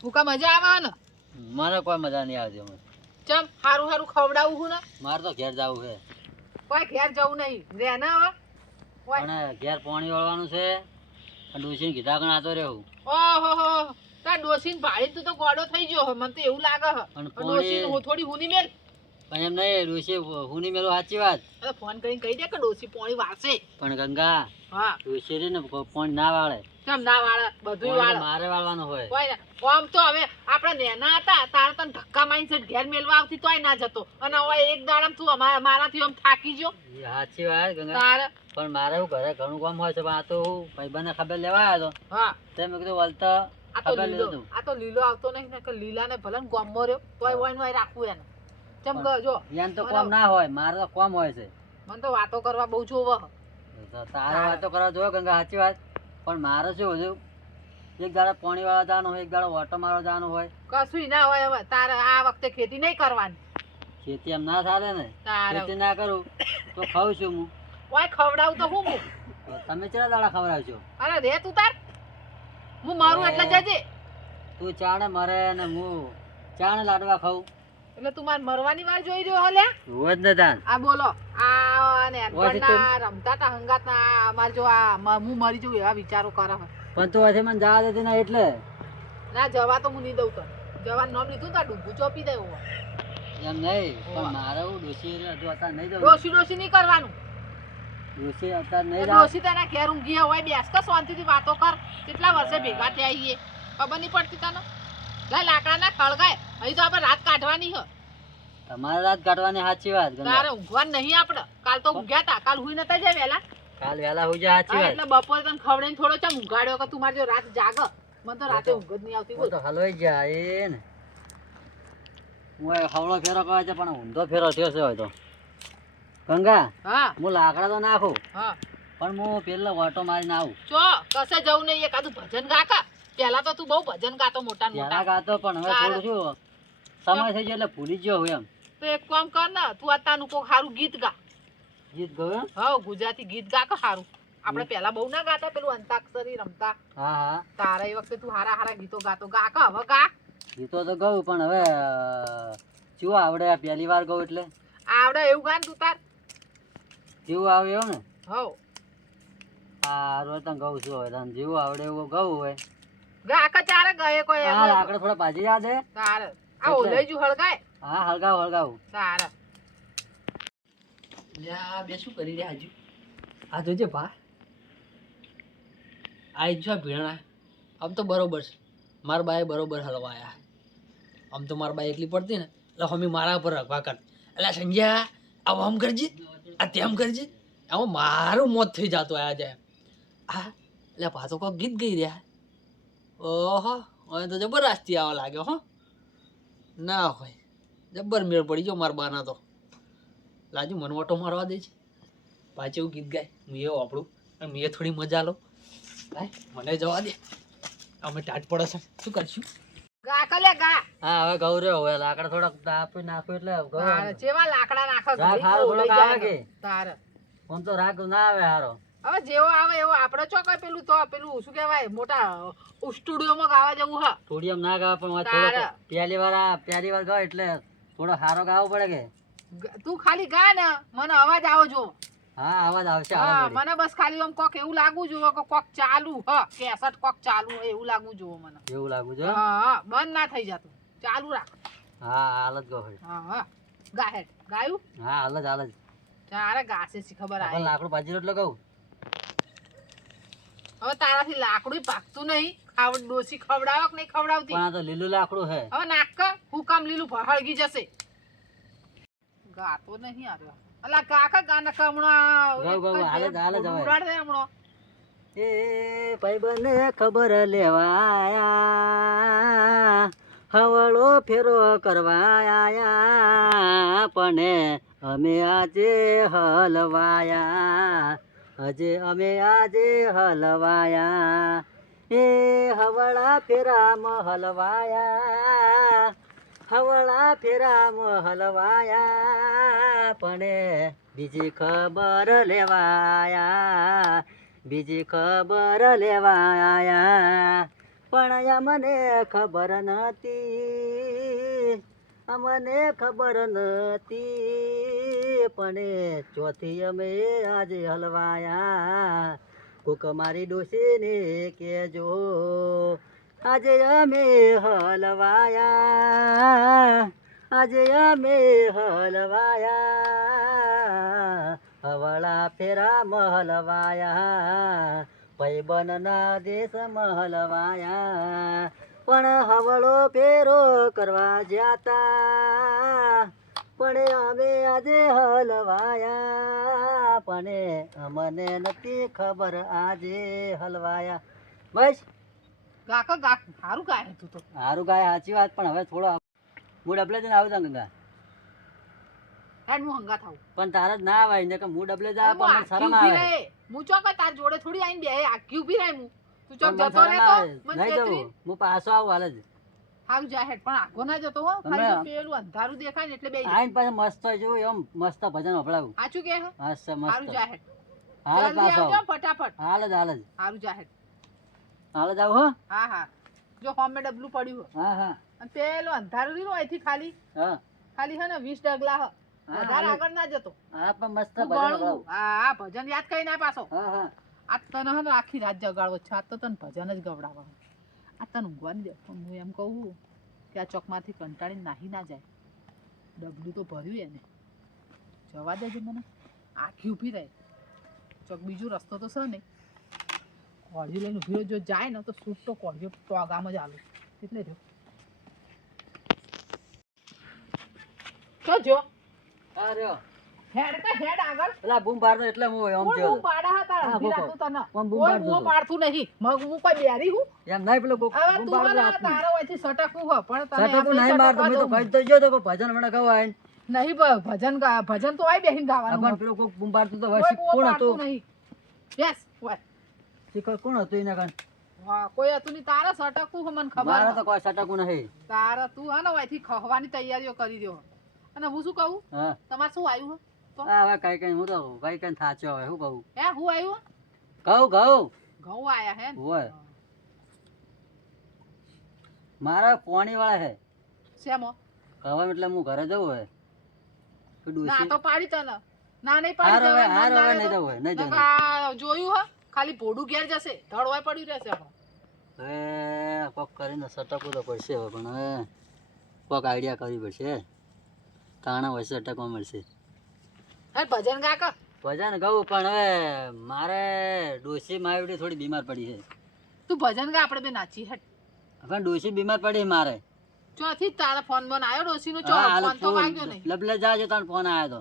ભૂકા મજા આવે ને? મને કોઈ મજા નહીં આવતી અમે ચમ હારું હારું ખવડાવું હું ને? મારે તો ઘેર જવું છે. કોઈ ઘેર જવું નહીં. રે ના હવે પણ ઘેર પાણી વાળવાનું છે. ડોસી કીધા કણ આતો રહેવું. ઓહો હો. તાર ડોસીન ભાળી તું તો ગોડો થઈ ગયો મને તો એવું લાગે હ. પણ ડોસીન હું થોડી હુની મેલ. પણ એમ નહીં ડોસી હુની મેલો સાચી વાત. ફોન કરીને કહી દે કે ડોસી પોણી વાસે પણ ગંગા હા. ડોસી રે ને પાણી ના વાળે. ચમ ના વાળે. બધું પાણી મારે વાળવાનું હોય. કોઈ ના તો હવે આપણે નેના હતા તારે તને ધક્કા મારીને છે ઘેર મેલવા આવતી તોય ના જતો. અને હવે એક દાડમ તું અમારા મારાથી આમ થાકી ગયો. સાચી વાત ગંગા. તારે. પણ મારે એવું ઘરે ઘણું કામ હોય છે પણ આ તો ભાઈબંધને ખબર લેવા આવ્યો હા. તે મેં કીધું વળતા આ તો લીલો આ તો લીલો આવતો નહીં ને કે લીલા ને ભલે ગોમો રહ્યો. તોય વોઈન વાય રાખવું એને. ચમ જો યાન તો કોમ ના હોય મારે તો કોમ હોય છે. મને તો વાતો કરવા બહુ જોવે તારા વાતો કરવા જોયો ગંગા સાચી વાત. પણ મારે શું હજુ એક દાડો પાણી વાળા જવાનું હોય એક દાડો ઓટો મારવા જવાનું હોય. કશું ના હોય હવે તારે આ વખતે ખેતી નહીં કરવાની. ખેતી એમ ના ચાલે ને. ખેતી ના કરું તો ખાઉં છું હું. ઓય ખવડાવું તો હું તમે કેટલા દાડા ખવડાવજો અરે રે તું તાર. હું મારું એટલે જજે. તું ચાણે મરે ને હું ચાણે લાડવા ખાઉં. એટલે તું માર મરવાની વાર જોઈ રહ્યો હલે. રોજ ને તાન. આ બોલો આ ને ઓયથી રમતા તા હંગાત ના અમાર જો આ હું મરી જઉં એવા વિચારો કરે. પણ તું આજે મને જવા દેતી ના એટલે. ના જવા તો હું નહીં દઉં તને. જવાનું નામ લીધું તા ડૂબું ચોપી દે હું. એમ નહીં પણ મારે હું ડોસી હજુ નહીં જવું. ડોસી ડોસી નહીં કરવાનું. ડોસી અત્યારે નહીં ડોસી તારા ઘેર ઊંઘી હોય બેસ કે શાંતિથી વાતો કર. કેટલા વર્ષે ભેગા થયા છીએ ખબર નહીં પડતી તને? લાકડાના લાકડા અહીં તો આપણે રાત કાઢવાની હ. તમારે રાત કાઢવાની સાચી વાત તારે ઊંઘવાનું નહીં આપણે. કાલ તો ઊંઘ્યા હતા કાલ હુઈ નતા જાય વેલા કાલ વહેલા હોઈ જાય સાચી વાત. એટલે બપોરે તને ખવડાવીને થોડો ચમ ઊંઘાડ્યો કે તું મારી જો રાત જાગ. મને તો રાતે ઊંઘ જ નહીં આવતી બોલ. તો હલવાઈ જાય ને. હું હવળો ફેરો કહે છે પણ ઊંધો ફેરો થયો છે હોય તો. ગંગા હા. હું લાકડા તો નાખું. હા. પણ હું પેલા ઓટો મારીને આવું. ચો કશે જવું નહીં એકાદું ભજન ગા પેલા તો તું બહુ ભજન ગાતો મોટા મોટા. ગાતો પણ હવે. થોડું શું સમય થઈ ગયો એટલે ભૂલી ગયો હું એમ. તો એક કામ કર ને તું અત્યારનું કોક સારું ગીત ગા. ગીત ગયો હા ગુજરાતી ગીત ગા કે સારું આપણે પેલા બહુ ના ગાતા પેલું અંતાક્ષરી રમતા. હા હા. તારા એ વખતે તું હારા હારા ગીતો ગાતો. ગા કે હવે ગા? ગીતો તો ગયું પણ હવે શું આવડે? પહેલી વાર ગયું એટલે? આવડે એવું ગા તું તાર? જેવું આવે એવું ને? હવ. આ રોજ તને ગઉં છું હવે. તને જેવું આવડે એવું ગયું હોય. ગા કે ચારે ગયે કોઈ હા લાકડા થોડા ભાજી યાદ હે? તારે. આ લઈ જુ હળગાય. હા હળગાવ હળગાવ. તારે આ બે શું કરી રહ્યા હજુ? આ જોજે ભા. આ જો ભીણા. આમ તો બરોબર છે. મારા બાએ બરોબર હલવાયા આમ તો મારા બાઈ એકલી પડતી ને. એટલે હમી મારા પર રખવા કર. એટલે સંજ્યા આવું આમ કરજે. આ તેમ કરજે. આમાં મારું મોત થઈ જતું આયા જાય હા એટલે ભા તો કોક ગીત ગઈ રહ્યા. ઓહો હવે તો જબરદસ્તી આવવા લાગ્યો હો. ના હોય. જબ્બર મેળ પડી ગયો મારા બાના તો. લાજુ મનવટો મારવા દે છે. પાછું એવું ગીત ગાય. હું એ વાપરું અને મેં થોડી મજા લો. ભાઈ મને જવા દે. અમે ટાટ પડે છે. શું કરશું? હા હવે ગૌ રહ્યો. હવે લાકડા થોડાક આપી નાખું એટલે ચેવા લાકડા નાખો રાખ હારો થોડોક આવે કે? તારે. આમ તો રાગ ના આવે હારો. હવે જેવો આવે એવો આપણે ચોક પેલું તો પેલું શું કહેવાય મોટા સ્ટુડિયોમાં ગાવા જવું હા. સ્ટુડિયો ના ગાવા પણ હવે પહેલી વાર પહેલી વાર ગાવ એટલે થોડો સારો ગાવો પડે કે? તું ખાલી ગા ને મને અવાજ આવો જો. હા અવાજ આવશે હા મને બસ ખાલી આમ કોક એવું લાગુ જોવો કે કોક ચાલુ હ કેસટ કોક ચાલુ એવું લાગુ જોવો મને. એવું લાગુ છે હા હા બંધ ના થઈ જતું. ચાલુ રાખ. હા હાલ જ ગો હા હા. ગાહેટ ગાયું? હા હાલ જ હાલ જ. તારે ગાશે સી ખબર આ લાકડું ભાજી રોટલો કહું હવે તારાથી લાકડું પાકતું નહીં. ખાવ ડોસી ખવડાવક કે નહીં ખવડાવતી. પણ આ તો લીલું લાકડું હે હવે નાક હું કામ લીલું ભહળગી હળગી જશે. ગાતો નહીં આવ્યો અલા કાકા ગાના કમણા. એ ભાઈબંધને ખબર લેવાયા. હવળો ફેરો કરવા આયા પણ અમે આજે હલવાયા. હજે અમે આજે હલવાયા. એ હવળા ફેરામાં હલવાયા. હવળા ફેરામાં હલવાયા. પણ બીજી ખબર લેવાયા. બીજી ખબર લેવાયા. પણ અમને ખબર નહોતી અમને ખબર નથી પણ ચોથી અમે આજે હલવાયા. કોક મારી ડોશીને કેજો આજે અમે હલવાયા. આજે અમે હલવાયા. હવળા ફેરા મહલવાયા. પૈબનના દેશ મહલવાયા. પણ હવળો ફેરો કરવા જાતા પણ અમે આજે હલવાયા. પણ અમને નથી ખબર આજે હલવાયા. બસ. ગાક ગાક સારું ગાય તું તો. સારું ગાય સાચી વાત પણ હવે થોડો મૂડ અપલે જઈને આવું ગંગા. હંગા થાઉં. પણ તારે જ ના આવે ને કે મૂડ અપલે જા પણ શરમ આવે. હું ચોક તાર જોડે થોડી આઈને બે આખી ઊભી રહે હું. તું ચોક જતો રહે તો નહીં જવું. હું પાછો આવું હાલ જ. હારું જા પણ આગો ના જતો હો. ખાલી પેલું અંધારું દેખાય ને એટલે બે આઈને પાછો મસ્ત જોયું એમ મસ્ત ભજન વપરાવું સાચું કે હે? મસ્ત. હારું મસ્ત હાલ પાછો. ફટાફટ. હાલ જ હાલ જ. હારું જા હાલ જ આવું હા. હા જો હોમે ડબલું પડ્યું હા. હા અને પેલું અંધારું રહ્યું અહીંથી ખાલી. હા. ખાલી હે ને વીસ ડગલા હ. વધારે આગળ ના જતો. હા પણ મસ્ત ભજન હા ભજન યાદ કરી ના પાછો. હા હા. આ તને હે આખી રાત જગાડવો છે. આ તો તને ભજન જ ગવડાવવાનું. આ તને ઊંઘવાની દે. પણ હું એમ કહું કે આ ચોકમાંથી કંટાળીને નાહી ના જાય. ડબલું તો ભર્યું એને. જવા દેજે મને. આખી ઊભી રહે. ચોક બીજો રસ્તો તો છે નહીં. કોળિયો લઈને ઊભી જો જાય ને તો સૂટ તો કોળિયો ટોગામાં જ આવે એટલે જો. રહ્યો હેડ કે હેડ આગળ. પેલા બૂમ પાડતો એટલે હું આમ કોણ બૂમ પાડે હતા હા, ઊભી તને કોણ બૂમ કોઈ પાડતો પાડતું નહીં. મગ હું કોઈ બેરી હું. એમ નહીં પેલો કોક બૂમ પાડતો તારો હોયથી સટકવું હો પણ તને સટકો નહીં મારતો મેં તો કહી તો તો ભજન મને ગવાય નહીં ભજન ભજન તો આય બેહીને ગાવાનું ભગવાન પેલો કોક બૂમ પાડતો તો કોઈ કોણ હતું? ઓય. શીખર કોણ હતું એના કાન? કોઈ હતું નહીં. તારે સટકું મને ખબર મારે તો કોઈ સટકું નહીં. તારા તું હા ને ખવાની તૈયારીઓ કરી દ્યો અને હું શું કહું? તમારે શું આવ્યું હો? હવે કઈ કઈ હું તો કઈ કઈ થાચ્યો હવે શું કહું? હે હું આવ્યું? કહું કહું ઘઉં આયા હે? હોય. મારા પોણી વાળા હે. શેમો? કહવા એટલે હું ઘરે જવું હે ના તો પાડી તને. ના નહીં પાડી હવે હાર હવે નહીં જવું હે નહીં જવું જોયું હે? ખાલી ભોડું ઘેર જશે. ધડવાય પડ્યું રહેશે હવે. હવે કોક કરીને સટકવું તો પડશે હવે પણ હવે કોક આઈડિયા કરવી પડશે તાણા વચ્ચે સટકવા મળશે. હે ભજન કર ભજન ગાવું પણ હવે મારે ડોશી મારી થોડી બીમાર પડી છે. તું ભજન ગા આપણે બે નાચી હટ. પણ ડોશી બીમાર પડી મારે. ચોથી તારા ફોન બોન આવ્યો ડોશીનો? ચો ફોન તો વાગ્યો નહીં. લબલે જાજો તાર ફોન આવ્યો તો.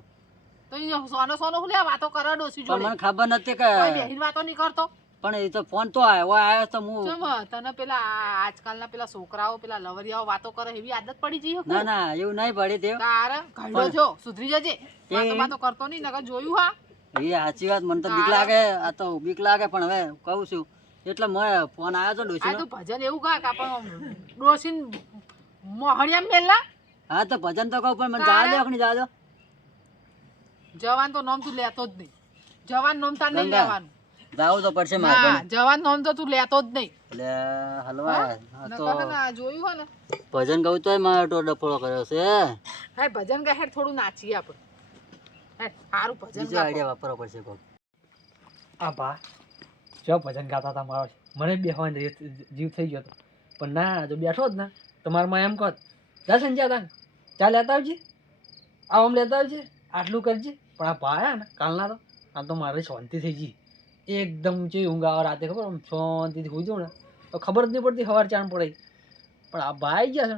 તો સોનો સોનો હું લે વાતો કરો ડોશી જોડે. મને ખબર નથી કે કોઈ બેહીન વાતો નહીં કરતો. પણ એ તો ફોન તો આવ્યો આવ્યો તો હું. તને પેલા આજકાલના પેલા છોકરાઓ પેલા લવરિયાઓ વાતો કરે એવી આદત પડી જઈ ના ના એવું નહીં પડી તે તારે પણ- જો સુધરી જજે. વાતો વાતો કરતો નહીં નકર જોયું હા. એ સાચી વાત મને તો બીક લાગે આ તો બીક લાગે પણ હવે કહું છું એટલે મેં ફોન આવ્યો તો ડોસી તો ભજન એવું ગા કે આપણને ડોશીન મોહણિયામ મેલા? હા તો ભજન તો કહું પણ મને જા દે અખની જા દો? જવાન તો નામ તું લેતો જ નહીં. જવાન નામ તાર નહીં લેવાનું. જાવું તો પડશે મારે ના જવાન નોમ તો તું લેતો જ નહીં. એટલે હલવા. તો હે ને ભજન કહું તોય મારો તો ડફોળો કર્યો છે હે? ભજન ગા હેડ થોડું નાચીએ આપણે. હે સારું ભજન બીજો આઈડિયા વાપરવો પડશે કોક. આ બા જો ભજન ગાતા હતા મારો મને બેહવાનો જીવ થઈ ગયો હતો. પણ ના જો બેઠો જ ને. તમારામાં માં એમ કહો જા સંજ્યા તા ચા લેતા આવજે. આમ લેતા આવજે. આટલું કરજે. પણ આ ભાયા ને કાલના તો. આ તો મારે શાંતિ થઈ ગઈ. એકદમ જે ઊંઘ આવે, રાતે ખબર આમ શાંતિથી હોઈ જાઉં ને, તો ખબર જ નહીં પડતી સવાર ચાણ પડે. પણ આ ભાઈ ગયા છે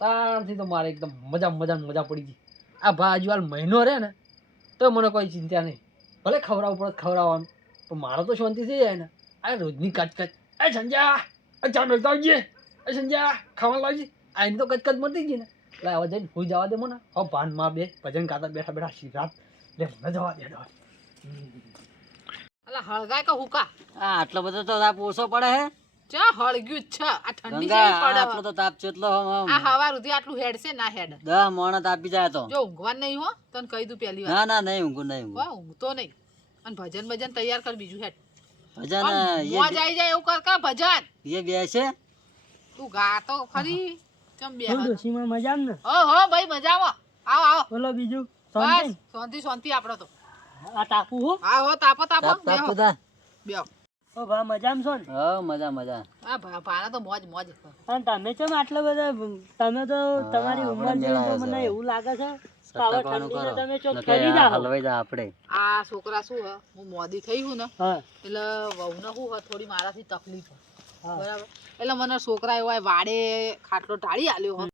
તારથી તો મારે એકદમ મજા મજા મજા પડી ગઈ. આ ભાઈ હજુ હાલ મહિનો રહે ને તો મને કોઈ ચિંતા નહીં. ભલે ખવડાવવું પડે, ખવડાવવાનું, પણ મારે તો શાંતિ થઈ જાય ને. આ રોજની કચકચ. એ સંજા એ ચા મેળતા આવજે એ સંજા ખાવા લાવજે આ એની તો કચકચ મટી ગઈ ને. એટલે આવા જઈને હું જવા દે મને. હો, ભાનમાં બે ભજન ગાતા બેઠા બેઠા શિરાત લે, મને જવા દે. હળગાય કે હુકા? આ આટલો બધો તો તાપ ઓછો પડે હે. ચા હળગ્યું જ છે. આ ઠંડી જેવી પડે આટલો તો તાપ છે એટલો આ હવા સુધી આટલું હેડ છે ના હેડ. દહ મોણ તાપી જાય તો. જો ઊંઘવા નહીં હો તને કહી દઉં પહેલી વાર. ના ના નહીં ઊંઘું નહીં ઊંઘું. ઊંઘતો નહીં. અને ભજન ભજન તૈયાર કર બીજું હેડ. ભજન એ મોજ આવી જાય એવું કર કર ભજન? બે બેસે તું ગા તો ખરી? કેમ બે ડોશીમાં મજામ ને? હો હો ભાઈ મજામાં. આવો આવો. બોલો બીજું. શાંતિ? શાંતિ શાંતિ આપણો તો. આ તાપુ હો. હા હો તાપો તાપો. તાપ તાપ બેહો. તો તા. બેહો. ઓ ભા મજામ છો ને? હઉ, મજા મજા આ ભા ભાના તો મોજ મોજ. અને તમે ચમ આટલા બધા તમે તો તમારી ઉંમર જોઈને મને એવું લાગે છે કે આવા સટકવાનું ઠંડીને કરો. તમે ચોક નકે ફરી હલવાઈ જા આપણે. આ છોકરા શું હે? હું મોદી થઈ હું ને. હા. એટલે વહુને શું હે? થોડી મારાથી તકલીફ બરાબર? એટલે મને છોકરા એવા વાડે ખાટલો ટાળી આલ્યો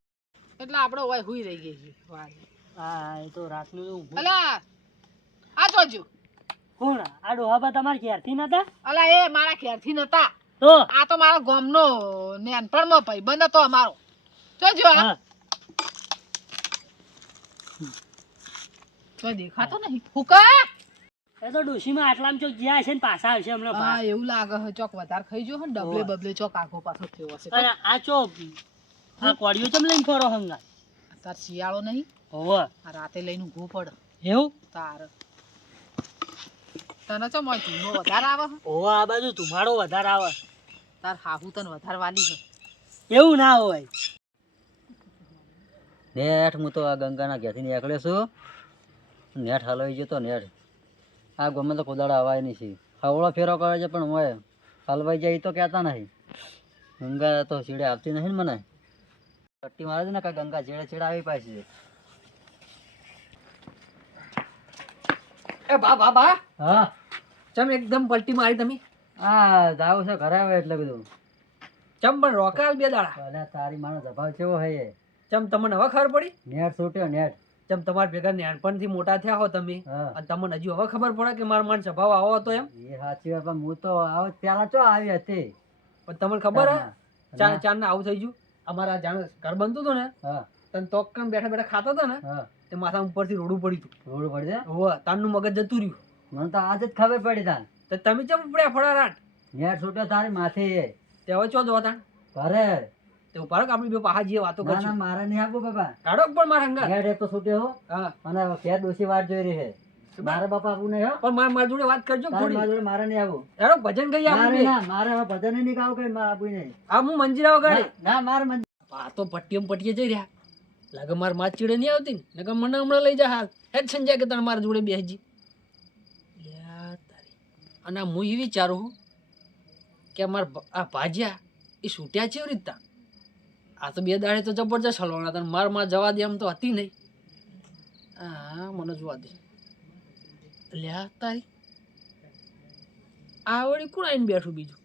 એટલે આપણે હોય હુઈ રહી ગઈ છે વાડે હા એ તો રાતનું તો અલા આ જોજો કોણ? આ ડોહાબા તમારા ઘેરથી નતા? અલા એ મારા ઘેરથી નતા. તો? આ તો મારા ગામનો નેનપણમાં ભાઈબંધ હતો અમારો. જોજો હા. કોઈ દેખાતો નહીં. ફૂકા. એ તો ડોશીમાં આટલામાં ચોક જ્યાં હશે ને પાછા આવશે હમણાં હા એવું લાગે છે ચોક વધારે ખાઈ ગયો ને ડબલે બબલે ચોક આખો પાછો થયો હશે. અને આ ચોક આ ચમ લઈને ફરો હંગા તાર શિયાળો નહીં? હોવે. રાતે લઈને ઊભું પડ. એવું? તાર. તને ચો મોય ધૂનો વધારે આવે ઓ આ બાજુ ધુમાડો વધારે આવે. તાર હાહુ તને વધારે વાલી છે એવું ના હોય. નેઠ હું તો આ ગંગાના ઘેરથી નીકળ્યો છું. નેઠ હલવાઈ જતો નેઠ આ ગમે તો કોદાળા અવાય નહીં છે. હવળો ફેરો કરે છે પણ હોય. હલવાઈ જાય એ તો કહેતા નહીં. ગંગા તો ચીડે આવતી નહીં ને મને. પટ્ટી મારે છે ને કાંઈ ગંગા ચીડે છેડે આવી પાછી. એ બા બા બા. હા. ચમ એકદમ પલટી મારી તમે? હા જાવ છે ઘરે આવે એટલે બધું. ચમ પણ રોકાલ બે દાડા. અલ્યા તારી માનો સ્વભાવ કેવો હે ચમ તમને હવે ખબર પડી? નેટ છૂટ્યો નેટ. ચમ તમારા ભેગા નેનપણથી મોટા થયા હો તમે. અને તમને હજુ હવે ખબર પડે કે મારો માન સ્વભાવ આવો હતો એમ? એ સાચી વાત પણ હું તો આવ પેલા ચો આવી હતી. પણ તમને ખબર હે? ચાર ચાર ને આવું થઈ ગયું. અમારા જાણે ઘર બનતું હતું ને? તને તોકન બેઠા બેઠા ખાતા હતા ને? તે માથા ઉપરથી રોડું પડ્યું હતું. રોડ પડી જાય? હોવે તારનું મગજ જતું રહ્યું. મને તો આજે જ ખબર પડી તાન. તો તમે ચમ ઉપડ્યા ફળારાટ? નેટ છૂટ્યો તારી માથે તે હવે ચો જોતા ઘરે. તે ઉપર કે આપણે બે પાહા જઈએ વાતો ના ના મારા નહીં આપવું બાપા કાઢો પણ મારા નેટ એ તો છૂટ્યો હો. હા. અને ફેર ડોસી વાર જોઈ રહી છે. મારે બાપા આપું નહીં હો. પણ મારા મારા જોડે વાત કરજો થોડી. મારા જોડે મારે નહીં આવું હેડો ભજન ગઈ આપણે ના મારે હવે ભજન નહીં ગાવ કઈ મારા આપું નહીં. આ હું મંજીરા વગાડે. ના, મારે મન- આ તો પટ્ટીએમ પટ્ટીએ જઈ રહ્યા. લાગે માર ચીડે નહીં આવતી ને. નકર મને હમણાં લઈ જા હાલ. હેડ સંજય કે તને મારા જોડે બેસજી. અને હું એ વિચારું કે માર ભ- આ ભાજ્યા એ છૂટ્યા છે રીતના. આ તો બે દાડે તો જબરજસ્ત હલવાના હતા મારમાં જવા દે એમ તો હતી નહીં. હા મને જોવા દે. લ્યા તારી. આ વળી કોણ આવીને બેઠું બીજું?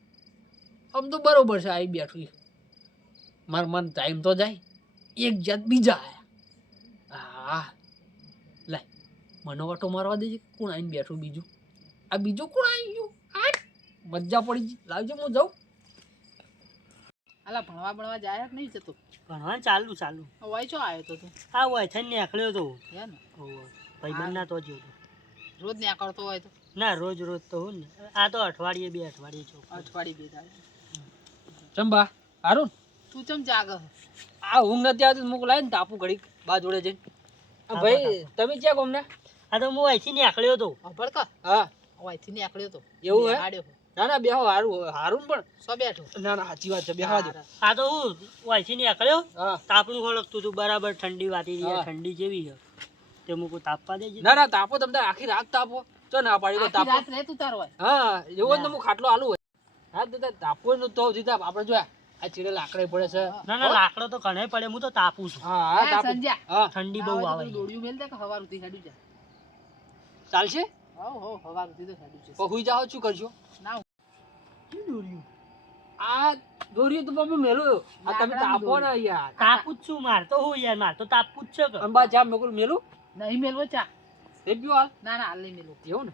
આમ તો બરોબર છે આવી બેઠું. માર મન ટાઈમ તો જાય. એક જાત બીજા આવ્યા હા. લે, મને ઓટો મારવા દેજે, કોણ આવીને બેઠું બીજું? આ બીજું કોણ આવી ગયું આ મજા પડી ગઈ. લાવજો હું જાઉં. અલા ભણવા ભણવા જાય કે નહીં જતો? ભણવાનું ચાલુ ચાલુ. હોય છો આવ્યો તો તું? આ હોય છે ને નીકળ્યો તો. હે ને? ભાઈ ના તો જ્યો તો. રોજ કરતો હોય તો? ના રોજ રોજ તો હું ને. આ તો અઠવાડિયે બે અઠવાડિયે છો અઠવાડિયે બે દાડે. ચંબા હારું તું ચમ જાગ? આ ઊંઘ નથી આવતી મોકલાય ને તાપુ ઘડી બા જોડે જઈને. ભાઈ તમે ક્યાં ગોમને આ તો હું અહીંથી નીકળ્યો તો. ખબર કા હા. નીકળ્યો તો. એવું હે? હાડ્યો ના ના બેહો હારું હારું પણ. સો બેઠો. ના ના સાચી વાત છે બેહવા દો. આ તો હું અહીંથી નીકળ્યો? હા. તાપનું ખોળકતું બરાબર ઠંડી વાતી હતી. ઠંડી જેવી છે. તે મૂકું તાપવા દેજે ના ના તાપો તમે આખી રાત તાપો. ચો ના પાડી તો તાપો. રાત રહે તારો હોય. હા એવું તો હું ખાટલો આલું હોય. હા તો તાપો નું તો જીતા આપણે જોયા આ ચીડે લાકડે પડે છે. ના ના લાકડો તો ઘણે પડે હું તો તાપું છું. હા હા તાપો. ઠંડી બહુ આવે. દોડ્યું મેલ દે કે હવાર ઉધી હેડું જા. ચાલશે? હો હો હવાર તો હેડું છે. તો જાઓ શું કરશો? ના આ દોર્યું તો બાબુ મેલું. આ તમે તાપો ને યાર. તાપું છું માર. તો હું યાર માર તો તાપું જ છે અંબા ચા મેકુલ મેલું? નહીં મેલવો ચા. એ પીવો હાલ. ના ના હાલ નહીં મેલવો એવું ને?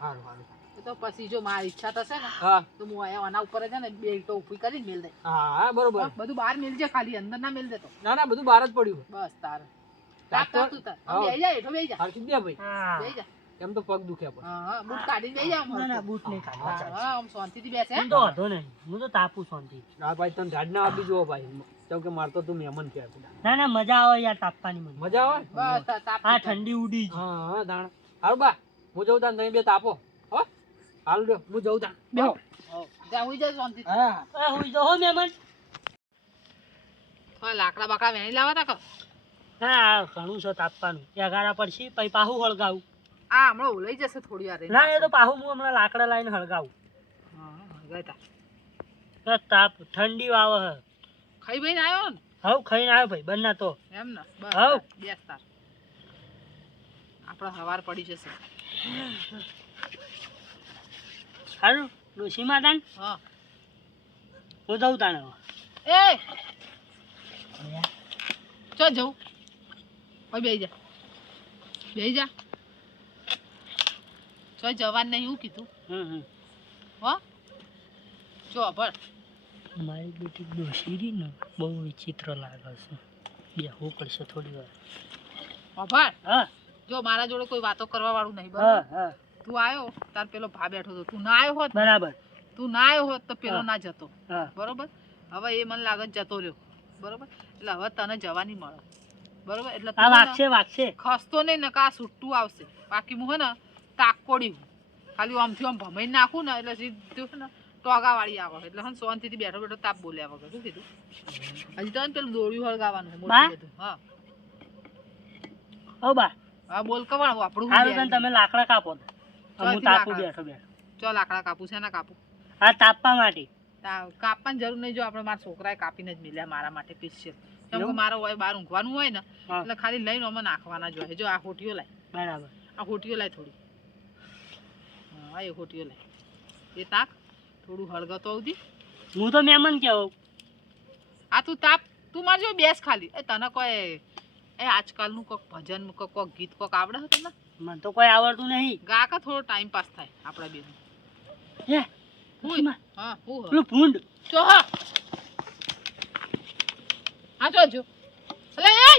સારું સારું તો પછી જો મારી ઈચ્છા થશે ને હા. તો હું અહીંયા આના ઉપર છે ને બે તો ઊભી કરી મેલ દે હા બરોબર. બધું બહાર મેલજે ખાલી અંદર ના મેલ દેતો ના ના બધું બહાર જ પડ્યું બસ તારે. તાપ તાપ તો- તાપ તું તાર બેહી જા હેઠો બેહી જા. હાલ કીધું ભાઈ? બેહી જા. એમ તો પગ દુખે પણ. હા હા બૂટ કાઢીને બેહી જા ના ના બૂટ નહીં કાઢવા. હા આમ શાંતિથી બેસે. હું તો વાંધો નહીં. હું તો તાપું શાંતિ. હા ભાઈ તને ઢાડ ના આપી જો ભાઈ. કેમ કે મારતો તું મહેમાન કે ના ના મજા આવે યાર તાપવાની મને. મજા આવે? બસ તાપ હા ઠંડી ઉડી જ. હા હા દાણ. હારું બા હું જઉં તાન તમે બે તાપો. હો? હાલ લ્યો હું જઉં તાન. બેહો હો. જા હુઈ જા શાંતિ હા. એ હુઈ જો હો મહેમાન. હા લાકડા બાકડા વેણી લાવતા તા કે હા ઘણું છે તાપવાનું. એગારા પડશે પછી પાહું હળગાવું. આ હમણાં ઓલાઈ જશે થોડી વાર ના એ તો પાછું. હું હમણાં લાકડા લાવીને હળગાવું. હા, હળગાય તા. તાપ ઠંડી વાવે હ. ખાઈ બઈને આવ્યો ને? હવ ખાઈને આવ્યો ભાઈ બંને તો. એમ ને? બસ હાવ. બેસ તાર આપણે હવાર પડી જશે. સારું ડોશી માતા હા. હું જઉં તાણે. એ! ચો જાઉં. હવે બેહી જા. બેહી જા. ચો જવાન નહીં હું કીધું. હો? ચો ભર મારી બેટી ડોશી ને બહુ વિચિત્ર લાગે છે. બેહવું પડશે થોડી વાર. અભાર હા. જો મારા જોડે કોઈ વાતો કરવા વાળું નહીં હા બરાબર? હા. તું આવ્યો તાર પેલો ભા બેઠો હતો. તું ના આવ્યો હોત બરાબર. તું ના આવ્યો હોત તો પેલો ના જતો. બરોબર? હવે એ મને લાગે જતો રહ્યો. બરોબર? એટલે હવે તને જવાની મળે. બરોબર? એટલે તું આ વાગશે વાગશે. ખસતો નહીં નકા કા છૂટું આવશે. બાકી હું હે ને તાકોડી ખાલી આમથી આમ ભમાઈ નાખું ને એટલે સીધું ને ટોગા વાળી આવે. એટલે હું શાંતિથી બેઠો બેઠો તાપ બોલ્યા વગર. શું કીધું? હજી તો પેલું દોડ્યું હળગાવાનું મોટું બધું. હા. હો બા. હા બોલ કવાણ આપણું હારું તમે લાકડા કાપો હું તાપું બેઠો બેઠો. ચો લાકડા કાપું છે ને કાપું? હા તાપવા માટે. કાપવાની જરૂર નહીં જો આપણે મારા છોકરાએ કાપીને જ મિલ્યા મારા માટે સ્પેશિયલ કેમ કે મારો હોય બહાર ઊંઘવાનું હોય ને એટલે ખાલી લઈને અમે નાખવાના જ હોય. જો આ હોટીઓ લાય. બરાબર. આ હોટીઓ લાય થોડી. હા એ લાય એ તાક થોડું હળગતો આવતી હું તો મહેમાન કેવો આ તું તાપ તું મારજો બેસ ખાલી. એ તને કોઈ એ આજકાલનું કોક ભજન કોક કોક ગીત કોક આવડે છે તને? મને તો કોઈ આવડતું નહીં. ગા કા થોડો ટાઈમ પાસ થાય આપણા બેન. હે હું હા હું પેલું ભૂંડ. જો હા. હા જો જો. અલે એ